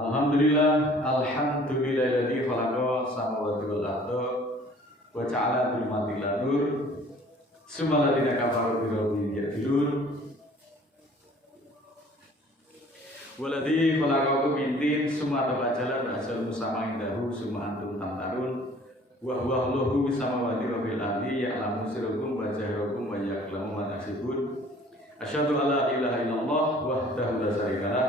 Alhamdulillah, alhamdulillahilladzi khalaqa samawati wal arda wa ja'ala dhulumatil nur summa alladziina kafaru bi rabbihim ya'dilun walladzi khalaqakum min tin summa tabajalan ajal musamma indahu summa antum tamtarun wa huwa Allahu bis samawati wa bil ardi ya'lamu sirrakum wa jahrakum wa ya'lamu ma taksibun asyhadu an la ilaha illallah wahdahu la syarika lah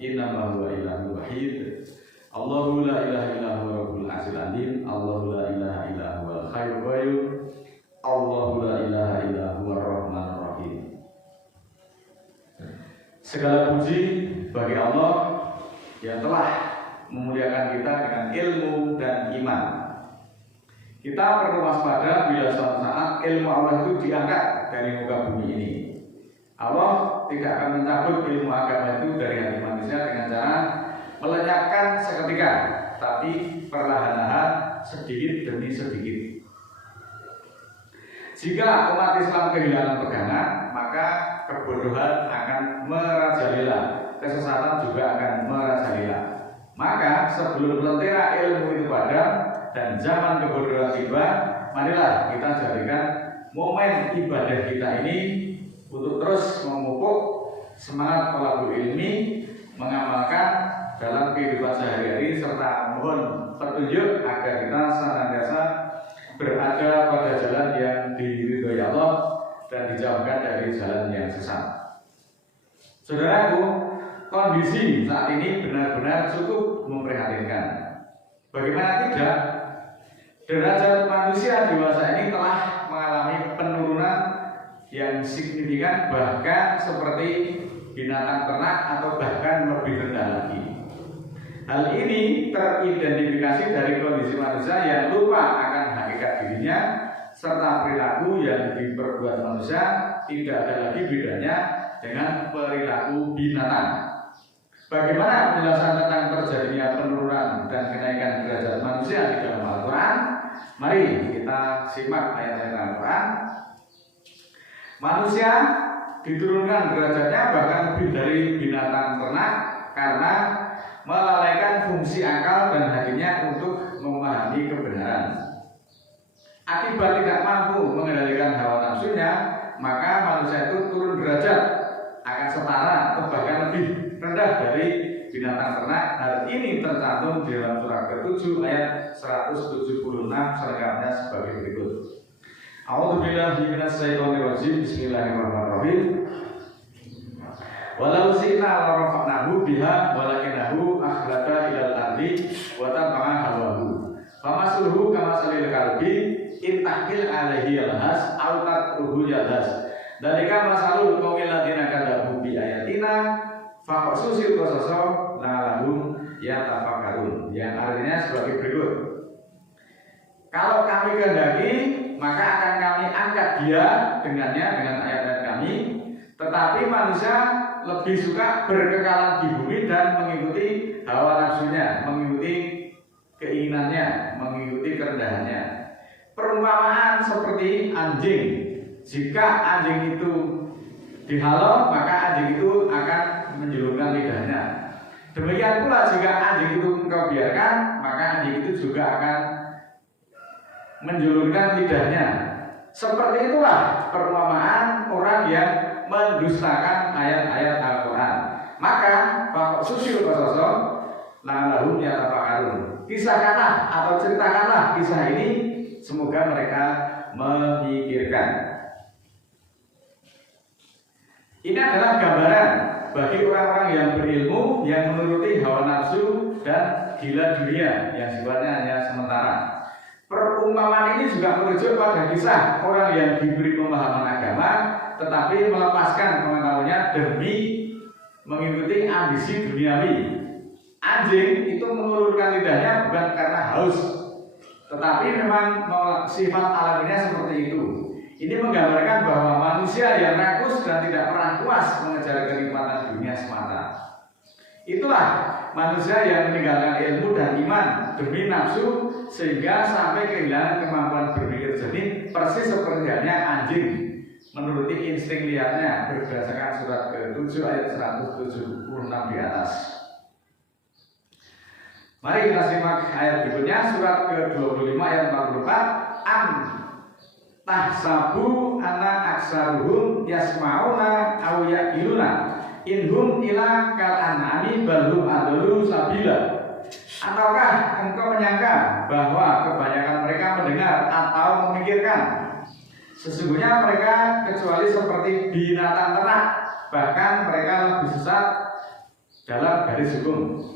innama huwa ilahun wahid Allahu la ilaha illa huwa rabbul arsyil azim Allahu la ilaha illa huwal hayyul qayyum Allahu la ilaha illa huwar rahmanur rahim. Segala puji bagi Allah yang telah memuliakan kita dengan ilmu dan iman. Kita perlu waspada bila suatu saat ilmu Allah itu diangkat dari muka bumi ini. Allah tidak akan mencabut ilmu agama itu dari hati manusia dengan cara melenyapkan seketika, tapi perlahan-lahan sedikit demi sedikit. Jika umat Islam kehilangan pegangan, maka kebodohan akan merajalela, kesesatan juga akan merajalela. Maka sebelum lentera ilmu itu padam dan zaman kebodohan tiba, marilah kita jadikan momen ibadah kita ini untuk terus memupuk semangat thalabul ilmi, mengamalkan dalam kehidupan sehari-hari serta mohon petunjuk agar kita senantiasa berada pada jalan yang diridhoi Allah dan dijauhkan dari jalan yang sesat. Saudaraku, kondisi saat ini benar-benar cukup memprihatinkan. Bagaimana tidak? Derajat manusia dewasa ini telah mengalami penurunan yang signifikan, bahkan seperti binatang ternak atau bahkan lebih rendah lagi. Hal ini teridentifikasi dari kondisi manusia yang lupa akan hakikat dirinya serta perilaku yang diperbuat manusia tidak ada lagi bedanya dengan perilaku binatang. Bagaimana penjelasan tentang terjadinya penurunan dan kenaikan derajat manusia di dalam Al-Quran? Mari kita simak ayat-ayat Al-Quran. Manusia diturunkan derajatnya bahkan lebih dari binatang ternak karena melalaikan fungsi akal dan hatinya untuk memahami kebenaran. Akibat tidak mampu mengendalikan hawa nafsunya, maka manusia itu turun derajat akan setara atau bahkan lebih rendah dari binatang ternak. Hal ini tercantum di dalam surah ke-7 ayat 176 selengkapnya sebagai berikut. A'udzubillahi minasyaitonirrajim. Bismillahirrahmanirrahim. Walau syi'na la rafa'nahu biha walakinahu akhlada ilal ardi wa taba'a hawahu. Famasluhu kamasalil kalbi in tahmil alaihi yalhas aw tatruhu yalhas. Dalika masalul qaumil ladzina kadzabu bi ayatina faqsusil qasasa la'allahum yatafakkarun. Yang artinya sebagai berikut. Kalau kami kehendaki, maka akan kami angkat dia dengannya dengan ayat-ayat kami. Tetapi manusia lebih suka berkekalan di bumi dan mengikuti hawa nafsunya, mengikuti keinginannya, mengikuti kerendahannya. Perumpamaan seperti anjing. Jika anjing itu dihalau, maka anjing itu akan menjulurkan lidahnya. Demikian pula jika anjing itu engkau biarkan, maka anjing itu juga akan menjulurkan lidahnya. Seperti itulah perumpamaan orang yang mendustakan ayat-ayat Al-Quran. Maka susil qasaso la'allahum yatafakkarun. Kisahkanlah atau ceritakanlah kisah ini, semoga mereka memikirkan. Ini adalah gambaran bagi orang-orang yang berilmu, yang menuruti hawa nafsu dan gila dunia yang sifatnya hanya sementara. Perumpamaan ini juga merujuk pada kisah orang yang diberi pemahaman agama tetapi melepaskan pengetahuannya demi mengikuti ambisi duniawi. Anjing itu mengulurkan lidahnya bukan karena haus, tetapi memang sifat alaminya seperti itu. Ini menggambarkan bahwa manusia yang rakus dan tidak pernah puas mengejar kenikmatan dunia semata. Itulah manusia yang meninggalkan ilmu dan iman demi nafsu sehingga sampai kehilangan kemampuan berpikir jernih, persis seperti halnya anjing menuruti insting liarnya berdasarkan surat ke-7 ayat 176 di atas. Mari kita simak ayat berikutnya, surat ke-25 ayat 44. Am tahsabu anna aksaruhum yasma'una aw yaqiluna inhum ila kal an'ami bal hum adallu sabila. Ataukah engkau menyangka bahwa kebanyakan mereka mendengar atau memikirkan? Sesungguhnya mereka kecuali seperti binatang ternak, bahkan mereka lebih sesat dalam garis hukum.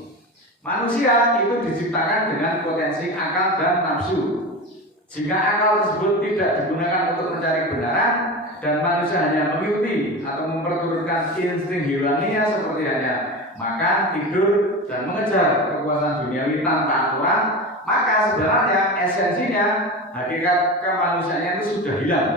Manusia itu diciptakan dengan potensi akal dan nafsu. Jika akal tersebut tidak digunakan untuk mencari kebenaran dan manusia hanya mengikuti atau memperturutkan insting hewaninya seperti hanya makan, tidur, dan mengejar kekuasaan duniawi tanpa aturan, maka sebenarnya esensinya, hakikat kemanusiaannya itu sudah hilang.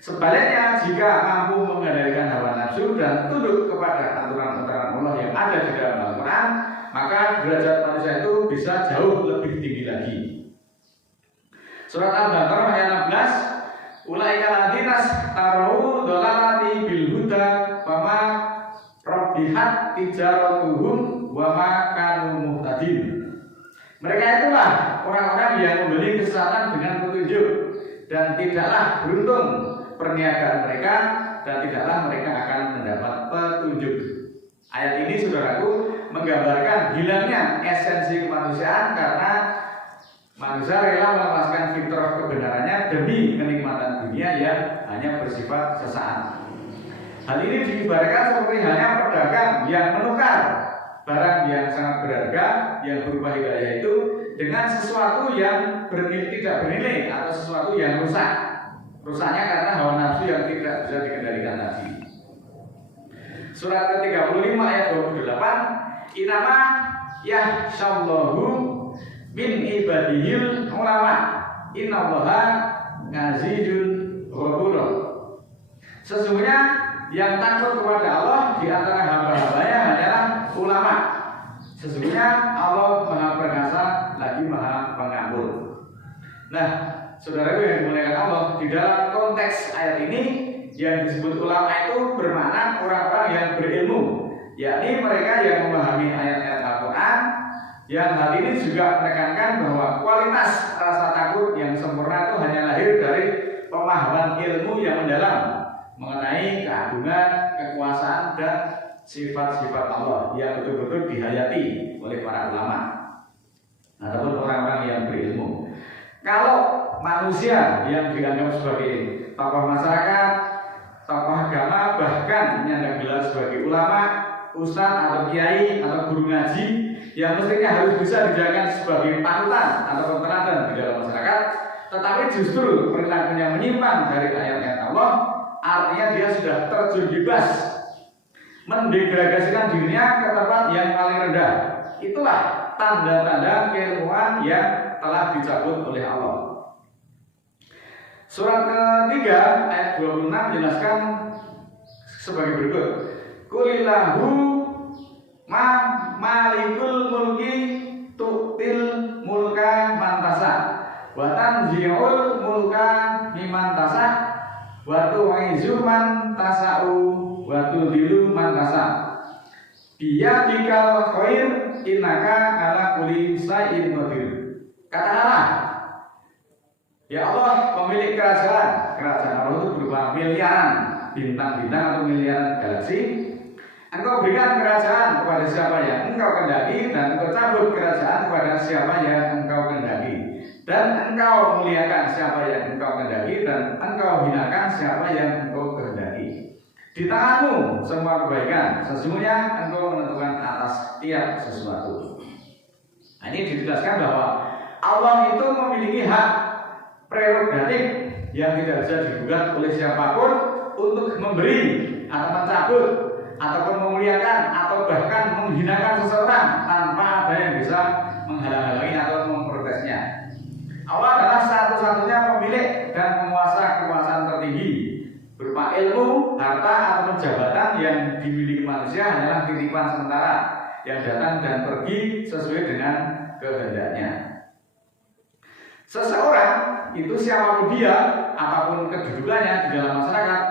Sebaliknya, jika mampu mengendalikan hawa nafsu dan tunduk kepada aturan-aturan Allah yang ada di dalam Al-Quran, maka derajat manusia itu bisa jauh lebih tinggi lagi. Surat Al-Baqarah ayat 16, ulaika ladinas tarau dolalati bil huda fama rabbihat tijaratuhum wa ma kanu muhtadin. Mereka itulah orang-orang yang membeli kesesatan dengan petunjuk, dan tidaklah beruntung perniagaan mereka, dan tidaklah mereka akan mendapat petunjuk. Ayat ini, saudaraku, menggambarkan hilangnya esensi kemanusiaan karena manusia rela melepaskan fitrah kebenarannya demi kenikmatan dunia yang hanya bersifat sesaat. Hal ini diibaratkan seperti halnya pedagang yang menukar barang yang sangat berharga yang berupa hidayah itu dengan sesuatu yang tidak bernilai atau sesuatu yang rusak. Rusaknya karena hawa nafsu yang tidak bisa dikendalikan tadi. Surat ke-35 ayat 28, inama yahsyallahu min ibadihil ulama innallaha ngazijun ghafurun. Sesungguhnya yang takut kepada Allah di antara hamba-hambanya hanyalah ulama. Sesungguhnya Allah Maha Perkasa lagi Maha Pengampun. Nah, saudaraku yang dimuliakan Allah, di dalam konteks ayat ini yang disebut ulama itu bermakna orang-orang yang berilmu, yakni mereka yang memahami ayat-ayat Al-Quran. Yang hal ini juga menekankan bahwa kualitas rasa takut yang sempurna itu hanya lahir dari pemahaman ilmu yang mendalam mengenai keagungan, kekuasaan, dan sifat-sifat Allah yang betul-betul dihayati oleh para ulama ataupun orang-orang yang berilmu. Kalau manusia yang dianggap sebagai tokoh masyarakat, tokoh agama, bahkan menyandang gelar sebagai ulama, ustadz atau kiai atau guru ngaji yang mestinya harus bisa dijadikan sebagai panutan atau teladan di dalam masyarakat, tetapi justru perilakunya menyimpang dari ayat-ayat Allah, artinya dia sudah terjun bebas, mendegradasikan dirinya ke tempat yang paling rendah. Itulah tanda-tanda keilmuan yang telah dicabut oleh Allah. Surat ketiga ayat 26 menjelaskan sebagai berikut. Qulillahu malikul mulki tu'til mulka mantasa wa tanzi'ul mulka mimman tasa wa tu'izu man tasa'u wa tudhilu man tasa biyadikal khair innaka ala kulli syai'in qadir. Katakanlah, ya Allah, pemilik kerajaan. Kerajaan Allah itu berupa miliaran bintang-bintang atau miliaran galaksi. Engkau berikan kerajaan kepada siapa yang engkau kehendaki, dan engkau cabut kerajaan kepada siapa yang engkau kehendaki, dan engkau muliakan siapa yang engkau kehendaki, dan engkau hinakan siapa yang engkau kehendaki. Di tanganmu semua kebaikan, sesungguhnya engkau menentukan atas tiap sesuatu. Nah, ini dijelaskan bahwa Allah itu memiliki hak prerogatif yang tidak bisa digugat oleh siapapun untuk memberi atau mencabut ataupun memuliakan atau bahkan menghinakan seseorang tanpa ada yang bisa menghalang-halangi atau memprotesnya. Allah adalah satu-satunya pemilik dan penguasa kekuasaan tertinggi berupa ilmu, harta atau jabatan yang dimiliki manusia hanyalah titipan sementara yang datang dan pergi sesuai dengan kehendaknya. Seseorang itu siapapun dia, apapun kedudukannya di dalam masyarakat,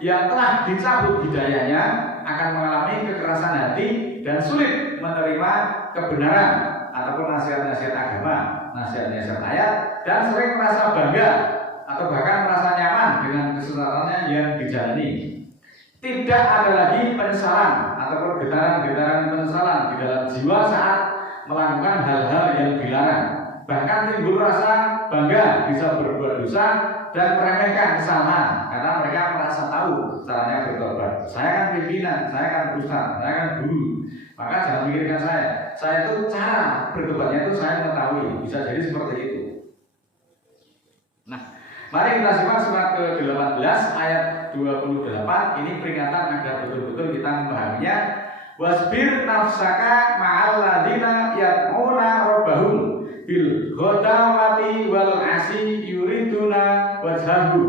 yang telah dicabut hidayahnya akan mengalami kekerasan hati dan sulit menerima kebenaran ataupun nasihat-nasihat agama, nasihat-nasihat ayat, dan sering merasa bangga atau bahkan merasa nyaman dengan kesesatannya yang dijalani. Tidak ada lagi penyesalan ataupun getaran-getaran penyesalan di dalam jiwa saat melakukan hal-hal yang dilarang. Bahkan timbul rasa bangga bisa berbuat dosa dan meremehkan kesalahan karena mereka merasa tahu caranya bertobat. Saya kan pimpinan, saya kan ustaz, saya kan guru. Maka jangan mikirkan saya itu cara bertobatnya itu saya mengetahui, bisa jadi seperti itu. Nah, mari kita simak surat ke-18 ayat 28. Ini peringatan agar betul-betul kita memahaminya. Wasbir nafsaka ma'al ladina yad'una rabbahum bil ghadawati wal asi yuriduna wajhahu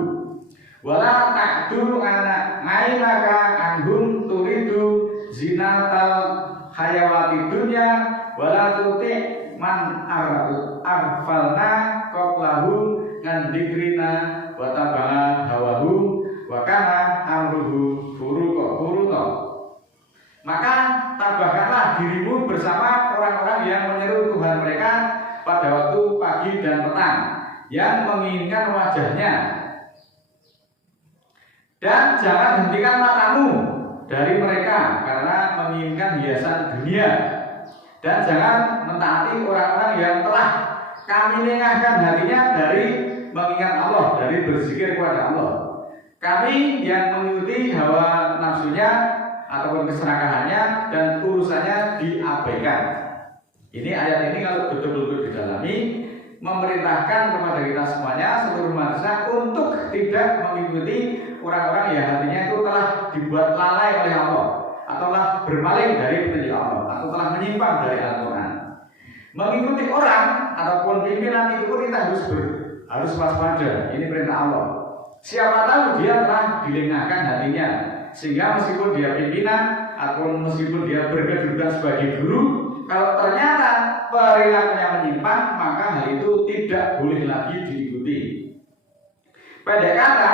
wala ta'du ainaka anhum turidu zinatal hayawati dunya wala tuti' man arfalna qablahu ngan dikrina wa tabaha hawahu wa kana amruhu furuqa. Maka tabahkanlah dirimu bersama orang-orang yang menyeru Tuhan mereka pada waktu pagi dan petang, yang menginginkan wajahnya. Dan jangan hentikan matamu dari mereka karena menginginkan hiasan dunia. Dan jangan mentaati orang-orang yang telah kami lengahkan hatinya dari mengingat Allah, dari berzikir kepada Allah. Kami yang mengikuti hawa nafsunya ataupun keserakahannya dan urusannya diabaikan. Ini ayat ini kalau betul-betul didalami memerintahkan kepada kita semuanya seluruh manusia untuk tidak mengikuti orang-orang yang hatinya itu telah dibuat lalai oleh Allah atau telah berpaling dari petunjuk Allah atau telah menyimpang dari Al-Quran. Mengikuti orang ataupun pimpinan itu pun kita harus waspada. Ini perintah Allah. Siapa tahu dia telah dilengahkan hatinya, sehingga meskipun dia pimpinan ataupun meskipun dia berkedudukan sebagai guru, kalau ternyata perilakunya menyimpang, maka hal itu tidak boleh lagi diikuti. Pendek kata,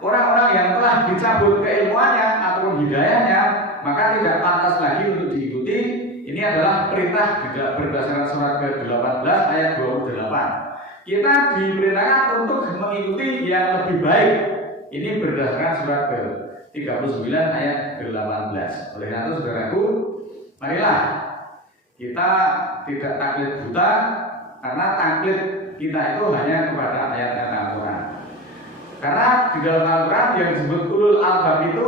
orang-orang yang telah dicabut keilmuannya ataupun hidayahnya, maka tidak pantas lagi untuk diikuti. Ini adalah perintah berdasarkan surat ke-18 ayat 28. Kita diperintahkan untuk mengikuti yang lebih baik. Ini berdasarkan surat ke-39 ayat ke-18. Oleh karena itu, saudaraku, marilah kita tidak taklid buta, karena taklid kita itu hanya kepada ayat-ayat Al-Quran. Karena di dalam Al-Quran yang disebut ulul albab itu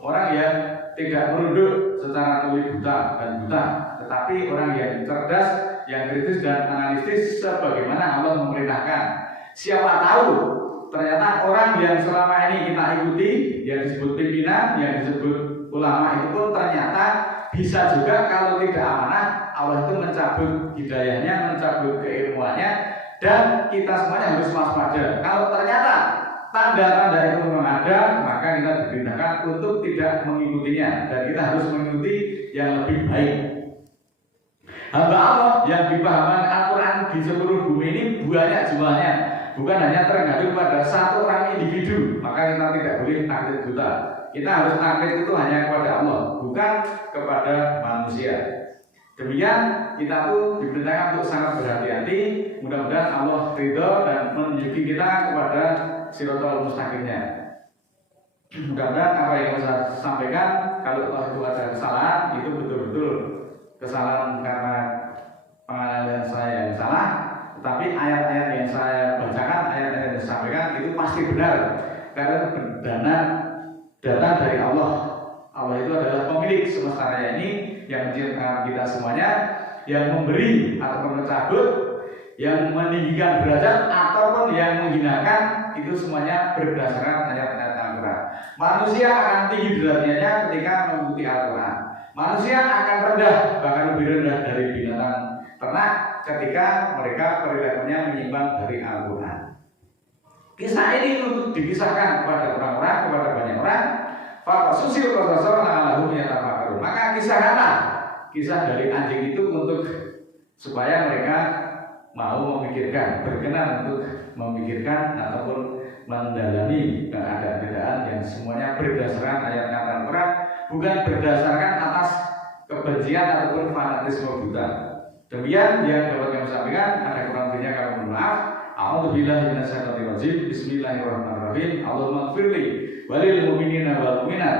orang yang tidak merunduk secara tuli buta dan buta, tetapi orang yang cerdas, yang kritis dan analitis sebagaimana Allah memerintahkan. Siapa tahu ternyata orang yang selama ini kita ikuti, yang disebut pimpinan, yang disebut ulama itu pun ternyata bisa juga kalau tidak amanah, Allah itu mencabut hidayahnya, mencabut keilmuannya, dan kita semuanya harus waspada. Kalau ternyata tanda-tanda itu memang ada, maka kita diperintahkan untuk tidak mengikutinya, dan kita harus mengikuti yang lebih baik. Hamba Allah yang dipahamkan Al-Quran di seluruh bumi ini banyak jumlahnya, bukan hanya tergantung pada satu orang individu. Maka kita tidak boleh taklid buta. Kita harus taklid itu hanya kepada Allah, bukan kepada manusia. Demikian kita tuh diperintahkan untuk sangat berhati-hati. Mudah-mudahan Allah ridho dan menunjuki kita kepada Shiratal Mustaqimnya. Mudah-mudahan apa yang saya sampaikan, kalau itu ada kesalahan, itu betul-betul kesalahan karena penganalian saya yang salah. Tetapi ayat-ayat yang saya bacakan, ayat-ayat yang saya sampaikan itu pasti benar, karena datang dari Allah. Allah itu adalah pemilik semesta raya ini, yang menciptakan kita semuanya, yang memberi ataupun mencabut, yang meninggikan derajat ataupun yang menghinakan, itu semuanya berdasarkan ayat-ayat Al-Quran. Manusia akan tinggi derajatnya ketika mengikuti Al-Quran. Manusia akan rendah, bahkan lebih rendah dari binatang ternak ketika mereka perilakunya menyimpang dari Al-Quran. Kisah ini untuk dikisahkan kepada orang-orang, kepada banyak orang. Maka kisahkanlah kisah dari anjing itu untuk supaya mereka mau memikirkan, berkenan untuk memikirkan ataupun mendalami keadaan-keadaan yang semuanya berdasarkan ayat-ayat Al-Quran, bukan berdasarkan atas kebencian ataupun fanatisme buta. Demikian yang dapat kami sampaikan, ada kurang lebihnya kami mohon maaf. A'udzubillahi minasyaitonir rajim. Bismillahirrahmanirrahim. Allahumma ighfirli walil mu'minina wal mu'minat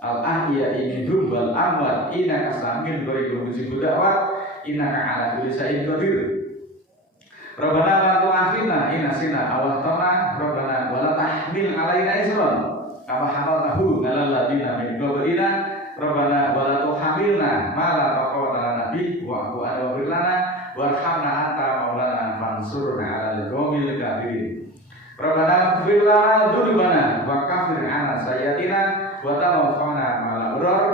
al-ahya'i minhum wal amwat innaka samiul qaribun mujibud da'wat innaka 'ala kulli syai'in qadir. Rabbana la tu'akhidna in nasina aw akhtana Rabbana wa la tahmil 'alaina isran kama hamaltahu 'alal ladzina min qablina Rabbana wa la tuhamilna ma la taqata lana bihi wa'fu 'anna waghfir lana warhamna anta maulana fansurna 'alal qaumil kafirin. Rabbana ighfir lana dzunubana wa kaffir 'anna sayyi'atina wa tawaffana ma'al abrar.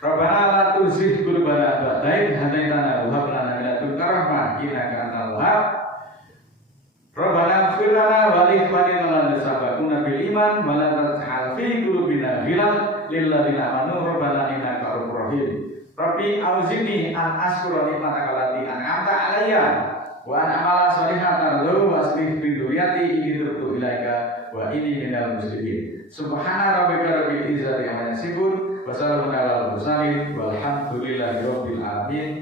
Rabbana la tuzigh qulubana ba'da idh hadaitana wa hab lana min ladunka rahmah innaka antal wahhab. Rabbana ighfir lana wa li ikhwanina alladhina sabaquna bil iman wa la taj'al fi qulubina ghillan lil ladzina amanu rabbana innaka ra'ufur rahim. Rabbi auzi'ni an ashkura nikmataka allati an'amta 'alayya wa an a'mala shalihan tardahu wa aslih bi dzurriyyati inni tubtu ilaika wa inni minal muslimin. Subhana rabbika rabbil izzati amma yasifun wa salamun alal mursalin walhamdulillahi rabbil alamin.